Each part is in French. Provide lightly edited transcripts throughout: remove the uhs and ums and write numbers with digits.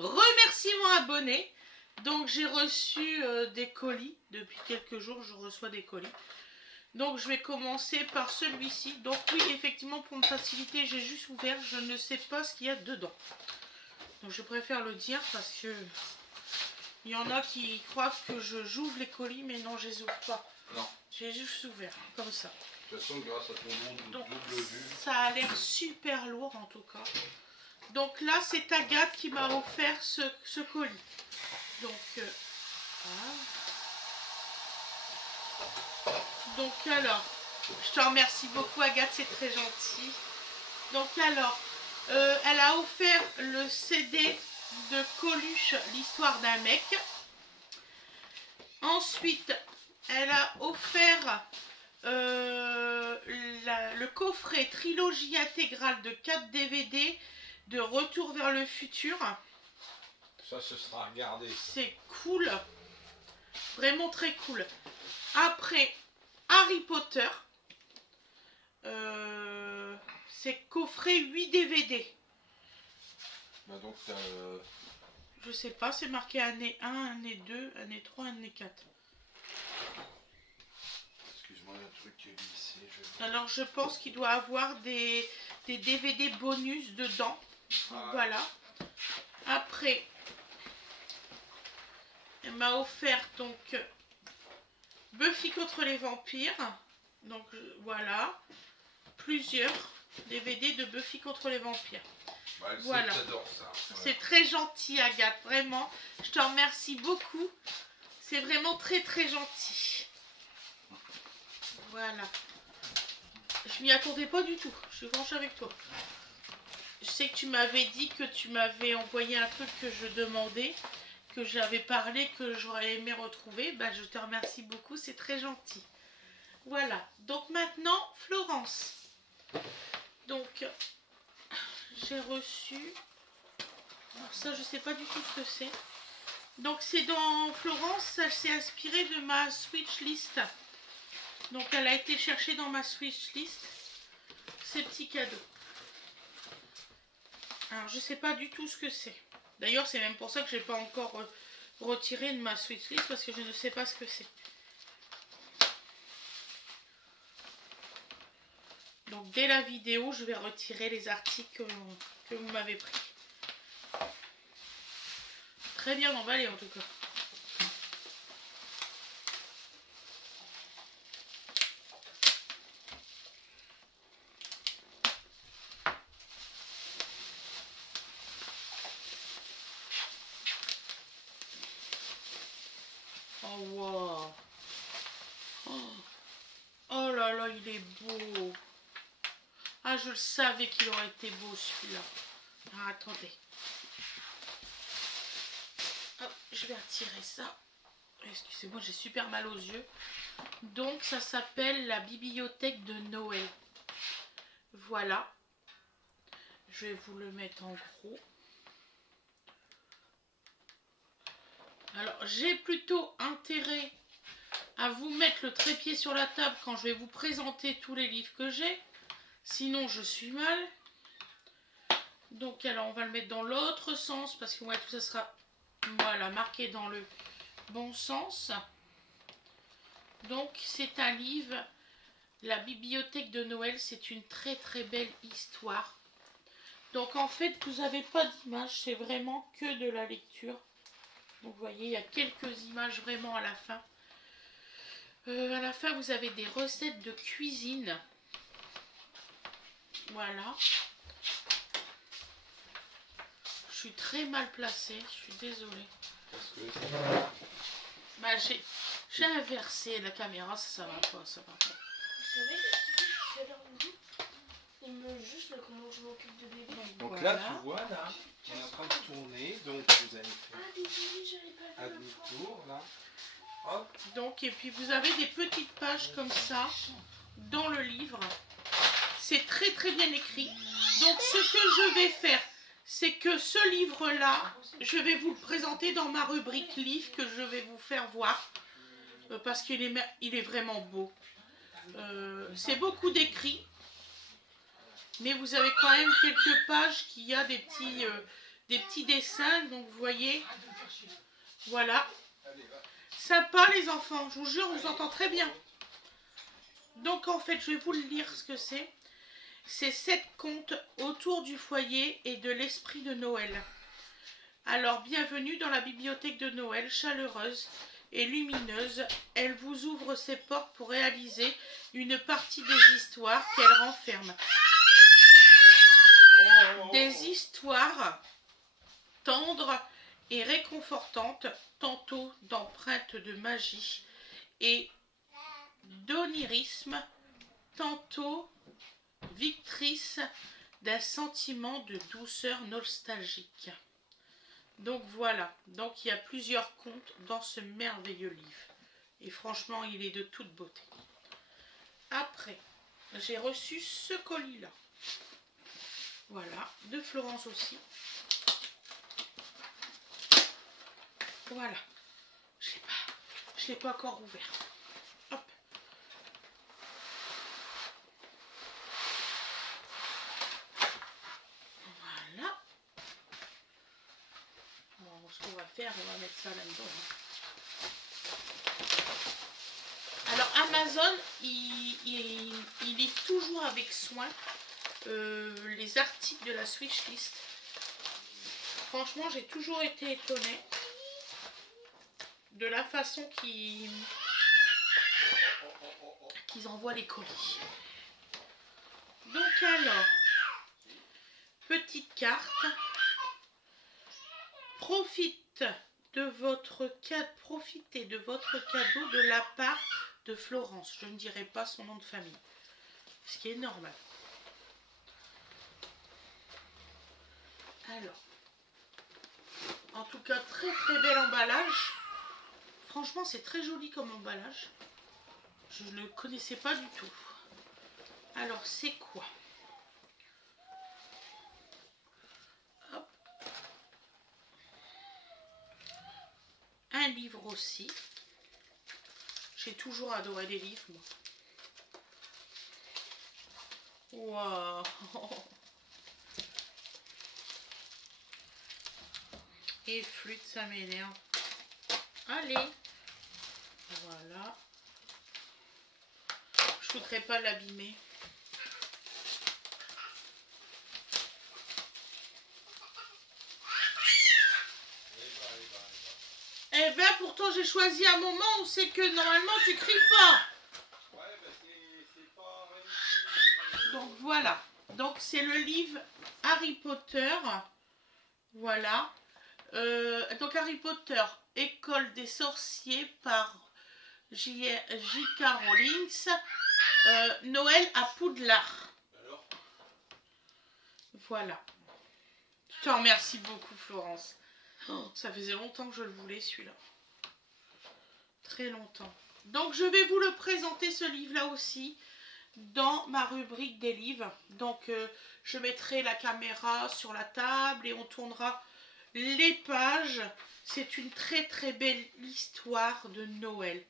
Remerciements abonnés. Donc j'ai reçu des colis. Depuis quelques jours, je reçois des colis. Donc je vais commencer par celui-ci. Donc oui, effectivement, pour me faciliter, j'ai juste ouvert. Je ne sais pas ce qu'il y a dedans. Donc je préfère le dire parce que il y en a qui croient que j'ouvre les colis, mais non, je les ouvre pas. Non. J'ai juste ouvert, comme ça. De toute façon, grâce à ton nom de double vue. Ça a l'air super lourd en tout cas. Donc là, c'est Agathe qui m'a offert ce colis. Donc, voilà. Donc alors, je te remercie beaucoup Agathe, c'est très gentil. Donc alors, elle a offert le CD de Coluche, l'histoire d'un mec. Ensuite, elle a offert le coffret trilogie intégrale de 4 DVD de Retour vers le futur. Ça, ce sera regardé. C'est cool. Vraiment très cool. Après, Harry Potter. C'est coffret 8 DVD. Bah donc, Je sais pas, c'est marqué année 1, année 2, année 3, année 4. Excuse-moi, il y a un truc qui est glissé. Alors je pense qu'il doit avoir des DVD bonus dedans. Voilà. Après, elle m'a offert donc Buffy contre les vampires. Donc voilà. Plusieurs DVD de Buffy contre les vampires. Ouais, voilà. J'adore ça. C'est très gentil Agathe, vraiment. Je te remercie beaucoup. C'est vraiment très très gentil. Voilà. Je m'y attendais pas du tout. Je suis franche avec toi. Je sais que tu m'avais dit que tu m'avais envoyé un truc que je demandais, que j'avais parlé, que j'aurais aimé retrouver. Bah, je te remercie beaucoup, c'est très gentil. Voilà. Donc maintenant, Florence. Donc, j'ai reçu... Alors ça, je sais pas du tout ce que c'est. Donc c'est dans Florence, ça s'est inspiré de ma Switch list. Donc elle a été cherchée dans ma Switch list. Ces petits cadeaux. Alors je sais pas du tout ce que c'est. D'ailleurs c'est même pour ça que j'ai pas encore retiré de ma Switch list parce que je ne sais pas ce que c'est. Donc dès la vidéo je vais retirer les articles que vous m'avez pris. Très bien emballé en tout cas. Oh wow. Oh là là, il est beau. Ah, je le savais qu'il aurait été beau celui-là. Ah, attendez. Hop, je vais retirer ça. Excusez-moi, j'ai super mal aux yeux. Donc, ça s'appelle la bibliothèque de Noël. Voilà. Je vais vous le mettre en gros. Alors, j'ai plutôt intérêt à vous mettre le trépied sur la table quand je vais vous présenter tous les livres que j'ai. Sinon, je suis mal. Donc, alors, on va le mettre dans l'autre sens parce que ouais, tout ça sera voilà, marqué dans le bon sens. Donc, c'est un livre, la bibliothèque de Noël. C'est une très très belle histoire. Donc, en fait, vous n'avez pas d'image. C'est vraiment que de la lecture. Donc, vous voyez, il y a quelques images vraiment à la fin. À la fin, vous avez des recettes de cuisine. Voilà. Je suis très mal placée, je suis désolée. Parce que... Bah, j'ai inversé la caméra, ça va pas, ça va pas. Vous savez que tout à l'heure il me juste là comment je m'occupe de bébé. Donc voilà. là, tu vois, là, on est en train de tourner, donc vous allez faire Désolé, j'avais pas un vu. demi-tour, là. Hop. Donc, et puis vous avez des petites pages comme ça dans le livre. C'est très très bien écrit. Donc, ce que je vais faire, c'est que ce livre-là, je vais vous le présenter dans ma rubrique livre que je vais vous faire voir. Parce qu'il est vraiment beau. C'est beaucoup d'écrits. Mais vous avez quand même quelques pages qui a des des petits dessins, donc vous voyez, voilà. Sympa les enfants, je vous jure, on vous entend très bien. Donc en fait, je vais vous le lire ce que c'est. C'est 7 contes autour du foyer et de l'esprit de Noël. Alors, bienvenue dans la bibliothèque de Noël, chaleureuse et lumineuse. Elle vous ouvre ses portes pour réaliser une partie des histoires qu'elle renferme. Des histoires tendres et réconfortantes, tantôt d'empreintes de magie et d'onirisme, tantôt victrices d'un sentiment de douceur nostalgique. Donc voilà, donc il y a plusieurs contes dans ce merveilleux livre. Et franchement, il est de toute beauté. Après, j'ai reçu ce colis-là. Voilà, de Florence aussi. Voilà. Je l'ai pas encore ouvert. Hop. Voilà. Alors, ce qu'on va faire, on va mettre ça là-dedans. Alors Amazon, il lit toujours avec soin les articles de la Switchlist. Franchement, j'ai toujours été étonnée de la façon qu'ils envoient les colis. Donc alors, petite carte. Profitez de votre cadeau de la part de Florence. Je ne dirai pas son nom de famille, ce qui est normal. Alors, en tout cas, très très bel emballage. Franchement, c'est très joli comme emballage. Je ne le connaissais pas du tout. Alors, c'est quoi? Hop. Un livre aussi. J'ai toujours adoré les livres, moi. Waouh! Et flûte, ça m'énerve. Allez, voilà. Je voudrais pas l'abîmer. Eh ben pourtant j'ai choisi un moment où c'est que normalement tu cries pas. Ouais, bah c'est pas magnifique. Donc voilà. Donc c'est le livre Harry Potter. Voilà. Donc Harry Potter, École des sorciers par J.K. Rowling. Noël à Poudlard. Alors ? Voilà. Je te remercie beaucoup Florence. Oh, ça faisait longtemps que je le voulais celui-là. Très longtemps. Donc je vais vous le présenter ce livre-là aussi dans ma rubrique des livres. Donc je mettrai la caméra sur la table et on tournera les pages. C'est une très très belle histoire de Noël.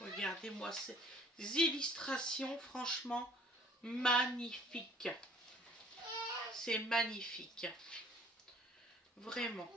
Regardez-moi ces illustrations, franchement magnifiques. C'est magnifique. Vraiment.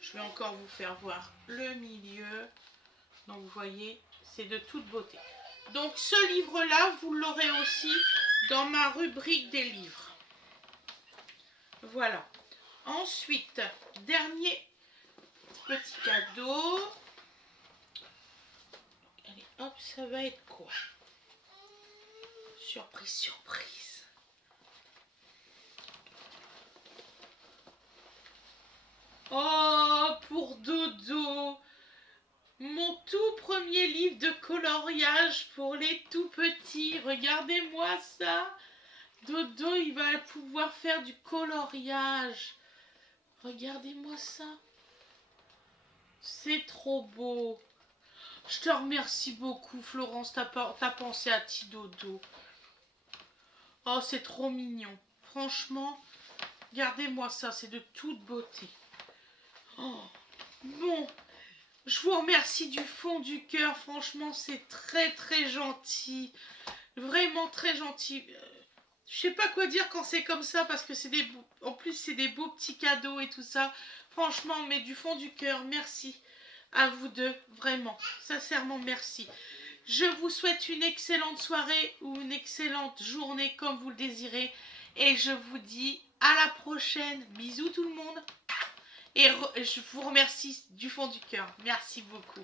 Je vais encore vous faire voir le milieu. Donc vous voyez, c'est de toute beauté. Donc ce livre-là, vous l'aurez aussi dans ma rubrique des livres. Voilà. Ensuite, dernier petit cadeau. Allez, hop, ça va être quoi? Surprise, surprise. Oh, pour Dodo. Mon tout premier livre de coloriage pour les tout petits. Regardez-moi ça. Dodo, il va pouvoir faire du coloriage. Regardez-moi ça. C'est trop beau. Je te remercie beaucoup, Florence. T'as pensé à petit Dodo. Oh, c'est trop mignon. Franchement, regardez-moi ça. C'est de toute beauté. Oh, bon. Je vous remercie du fond du cœur. Franchement, c'est très très gentil. Vraiment très gentil. Je sais pas quoi dire quand c'est comme ça parce que c'est des en plus c'est des beaux petits cadeaux et tout ça. Franchement, mais du fond du cœur, merci à vous deux, vraiment, sincèrement merci. Je vous souhaite une excellente soirée ou une excellente journée comme vous le désirez et je vous dis à la prochaine. Bisous tout le monde et je vous remercie du fond du cœur. Merci beaucoup.